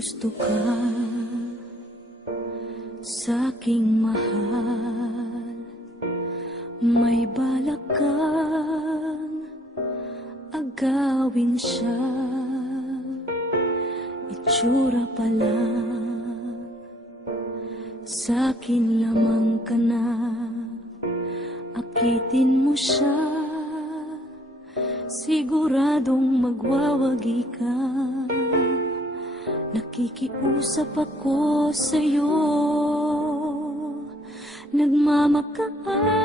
gusto ka sa'king mahal, may balak kang agawin siya. Itsura pa lang, sa'kin lamang ka na, akitin mo siya. Siguradong magwawagi ka. Nakikiusap ako sa'yo, nagmamakaan